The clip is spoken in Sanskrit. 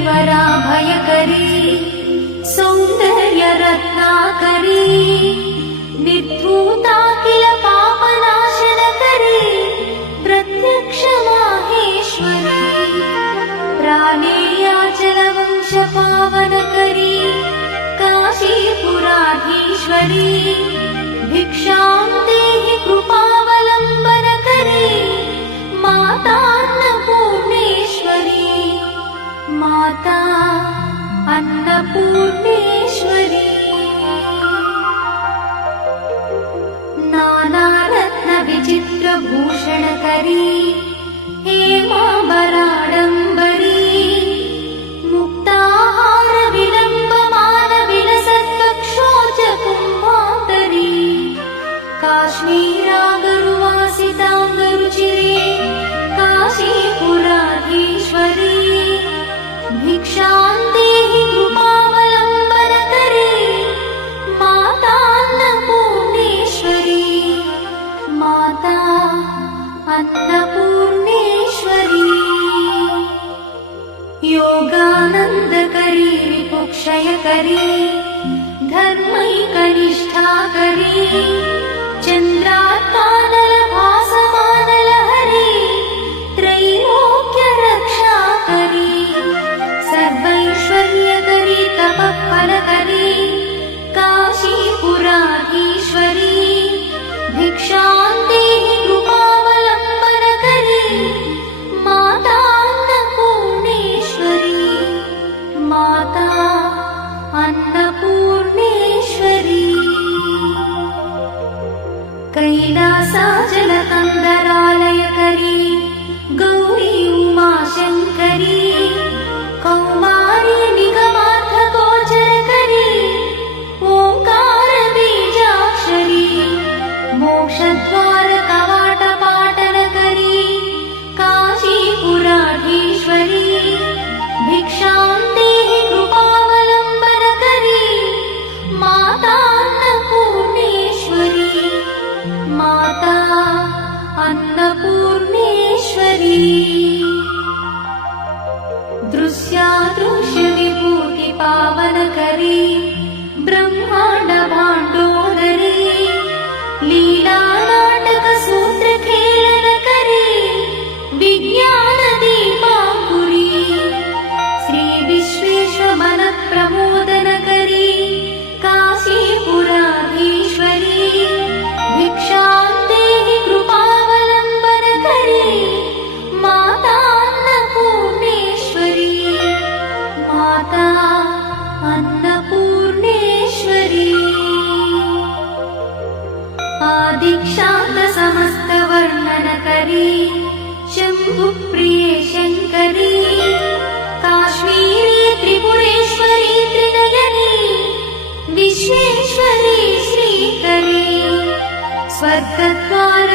करीवरा भयकरी सौंदर्य रत्नाकरी निर्धूता किल पापनाशनकरी प्रत्यक्ष माहेश्वरी प्राणेयाचलवंश पावनकरी काशीपुराधीश्वरी भिक्षां देहि कृपावलम्बनकरी मातान्नपूर्णेश्वरी माता अन्नपूर्णेश्वरी नानारत्न विचित्रभूषणकरी हेमाम्बराडम्बरी मुक्ताहार विलम्बमान विलसत्कक्षोच कुम्भान्तरी काश्मीरागरुवासिताङ्गरुचिरे काशीपुराधीश्वरी भिक्षां देहि कृपावलम्बनकरी मातान्नपूर्णेश्वरी माता अन्नपूर्णेश्वरी योगानन्दकरी विपुक्षयकरी धर्मैकनिष्ठाकरी चन्द्रात्मानलभासमानलहरी त्रैलोक्यरक्षाकरी सर्वैश्वर्यकरी तपःफलकरी काशीपुराधीश्वरी भिक्षां देहि कृपावलम्बनकरी मातान्नपूर्णेश्वरी माता अन्नपूर्णेश्वरी कैलासाचलकन्दरालयकरी गौरी उमाशङ्करी कौमारी निगमार्थगोचरकरी ओङ्कारबीजाक्षरी मोक्षद्वारकवाटपाटनकरी काशीपुराधीश्वरी भिक्षां देहि कृपावलम्बनकरी मातान्नपूर्णेश्वरी माता अन्नपूर्णेश्वरी दृश्यादृश्यविभूतिपावनकरी ब्रह्माण्डभाण्डोदरी लीलानाटकसूत्रखेलनकरी विज्ञानदीपाङ्कुरी श्रीविश्वेश्वरमनःप्रमोदनकरी काशीपुराधीश्वरी भिक्षां देहि कृपावलम्बनकरी मातान्नपूर्णेश्वरी माता अन्नपूर्णेश्वरी आदिक्षान्तसमस्तवर्णनकरी शम्भुप्रिये शङ्करी काश्मीरी त्रिपुरेश्वरी त्रिनयनी विश्वेश्वरी श्रीकरी स्वर्गद्वार